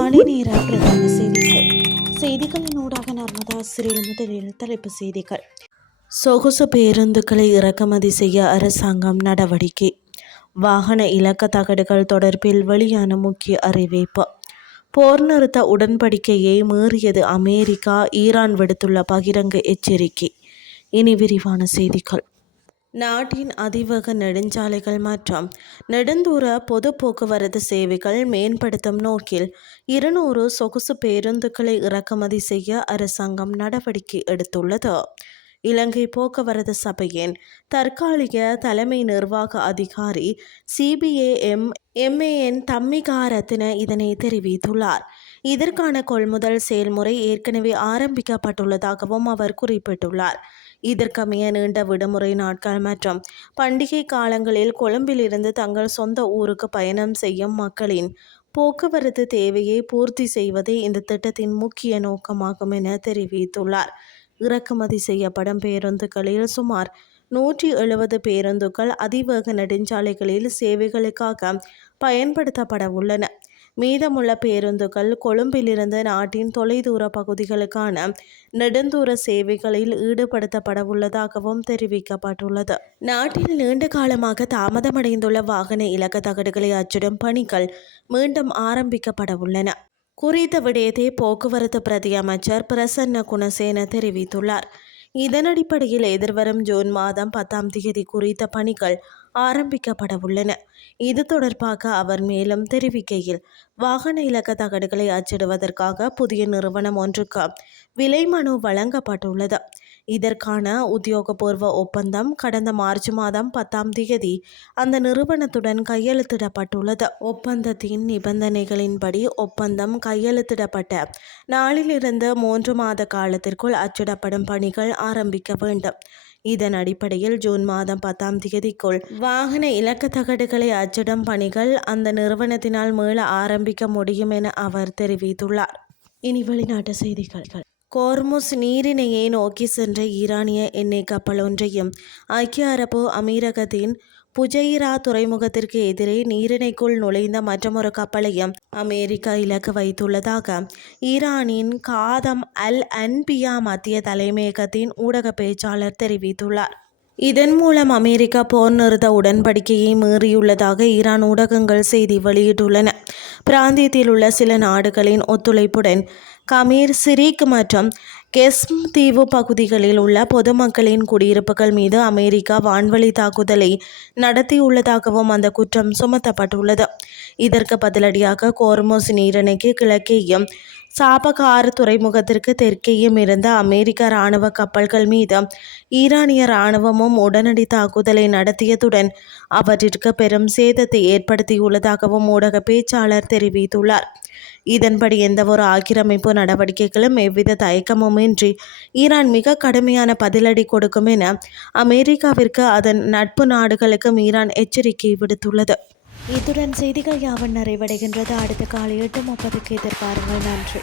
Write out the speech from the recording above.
காலை நேர பிரதான செய்திகளின் ஊடாக நர்மதா சிறில் முதலில் தலைப்பு செய்திகள். சொகுசு பேருந்துகளை இறக்குமதி செய்ய அரசாங்கம் நடவடிக்கை. வாகன இலக்க தகடுகள் தொடர்பில் வெளியான முக்கிய அறிவிப்பு. போர் நிறுத்த உடன்படிக்கையை மீறியது அமெரிக்கா, ஈரான் விடுத்துள்ள பகிரங்க எச்சரிக்கை. இனி விரிவான செய்திகள். நாட்டின் அதிவேக நெடுஞ்சாலைகள் மற்றும் நெடுந்தூர பொது போக்குவரத்து சேவைகள் மேம்படுத்தும் நோக்கில் 200 சொகுசு பேருந்துகளை இறக்குமதி செய்ய அரசாங்கம் நடவடிக்கை எடுத்துள்ளது. இலங்கை போக்குவரத்து சபையின் தற்காலிக தலைமை நிர்வாக அதிகாரி CBA-MAN தம்மிகாரத்ன இதனை தெரிவித்துள்ளார். இதற்கான கொள்முதல் செயல்முறை ஏற்கனவே ஆரம்பிக்கப்பட்டுள்ளதாகவும் அவர் குறிப்பிட்டுள்ளார். இதற்கமைய நீண்ட விடுமுறை நாட்கள் மற்றும் பண்டிகை காலங்களில் கொழும்பிலிருந்து தங்கள் சொந்த ஊருக்கு பயணம் செய்யும் மக்களின் போக்குவரத்து தேவையை பூர்த்தி செய்வதே இந்த திட்டத்தின் முக்கிய நோக்கமாகும் என தெரிவித்துள்ளார். இறக்குமதி செய்யப்படும் பேருந்துகளில் சுமார் 170 பேருந்துகள் அதிவேக நெடுஞ்சாலைகளில் சேவைகளுக்காக பயன்படுத்தப்பட உள்ளன. மீதமுள்ள பேருந்துகள் கொழும்பிலிருந்து நாட்டின் தொலைதூர பகுதிகளுக்கான நெடுந்தூர சேவைகளில் ஈடுபடுத்தப்பட உள்ளதாகவும் தெரிவிக்கப்பட்டுள்ளது. நாட்டில் நீண்ட காலமாக தாமதமடைந்துள்ள வாகன இலக்க தகடுகளை அச்சிடும் பணிகள் மீண்டும் ஆரம்பிக்கப்பட உள்ளன. குறித்த விடயத்தை போக்குவரத்து பிரதி அமைச்சர் பிரசன்ன குணசேன தெரிவித்துள்ளார். இதனடிப்படையில் எதிர்வரும் ஜூன் மாதம் 10ஆம் தேதி குறித்த பணிகள் ஆரம்பிக்கப்பட உள்ளன. இது தொடர்பாக அவர் மேலும் தெரிவிக்கையில், வாகன இலக்க தகடுகளை அச்சிடுவதற்காக புதிய நிறுவனம் ஒன்றுக்கு விலை மனு வழங்கப்பட்டுள்ளது. இதற்கான உத்தியோகபூர்வ ஒப்பந்தம் கடந்த மார்ச் மாதம் 10ஆம் தேதி அந்த நிறுவனத்துடன் கையெழுத்திடப்பட்டுள்ளது. ஒப்பந்தத்தின் நிபந்தனைகளின்படி ஒப்பந்தம் கையெழுத்திடப்பட்ட நாளிலிருந்து 3 மாத காலத்திற்குள் அச்சிடப்படும் பணிகள் ஆரம்பிக்க வேண்டும். இதன் அடிப்படையில் ஜூன் மாதம் 10ஆம் தேதிக்குள் வாகன இலக்க தகடுகளை அச்சிடும் பணிகள் அந்த நிறுவனத்தினால் மீள ஆரம்பிக்க முடியும் என அவர் தெரிவித்துள்ளார். இனி வெளிநாட்டு செய்திகள். கோர்முஸ் நீரிணையை நோக்கி சென்ற ஈரானிய எண்ணெய் கப்பல் ஒன்றையும் ஐக்கிய அரபு அமீரகத்தின் புஜைரா துறைமுகத்திற்கு எதிரே நீரிணைக்குள் நுழைந்த மற்றொரு கப்பலையும் அமெரிக்கா இலக்கு வைத்துள்ளதாக ஈரானின் காதம் அல் அன்பியா மத்திய தலைமையகத்தின் ஊடக பேச்சாளர் தெரிவித்துள்ளார். இதன் மூலம் அமெரிக்கா போர் நிறுத்த உடன்படிக்கையை மீறியுள்ளதாக ஈரான் ஊடகங்கள் செய்தி வெளியிட்டுள்ளன. பிராந்தியத்தில் உள்ள சில நாடுகளின் ஒத்துழைப்புடன் கமீர், சிரிக் மற்றும் கெஸ்ம் தீவு பகுதிகளில் உள்ள பொதுமக்களின் குடியிருப்புகள் மீது அமெரிக்கா வான்வழி தாக்குதலை நடத்தியுள்ளதாகவும் அந்த குற்றம் சுமத்தப்பட்டுள்ளது. இதற்கு பதிலடியாக கோர்முஸ் நீரிணைக்கு கிழக்கேயும் சாபகார் துறைமுகத்திற்கு தெற்கேயும் இருந்த அமெரிக்க இராணுவ கப்பல்கள் மீது ஈரானிய இராணுவமும் உடனடி தாக்குதலை நடத்தியதுடன் அவற்றிற்கு பெரும் சேதத்தை ஏற்படுத்தியுள்ளதாகவும் ஊடக பேச்சாளர் தெரிவித்துள்ளார். இதன்படி எந்தவொரு ஆக்கிரமிப்பு நடவடிக்கைகளும் எவ்வித தயக்கமுமின்றி ஈரான் மிக கடுமையான பதிலடி கொடுக்கும் என அமெரிக்காவிற்கு அதன் நட்பு நாடுகளுக்கும் ஈரான் எச்சரிக்கை விடுத்துள்ளது. இத்துடன் செய்திகள் யாவும் நிறைவடைகின்றது. அடுத்த காலை 8:30க்கு எதிர்பாருங்கள். நன்றி.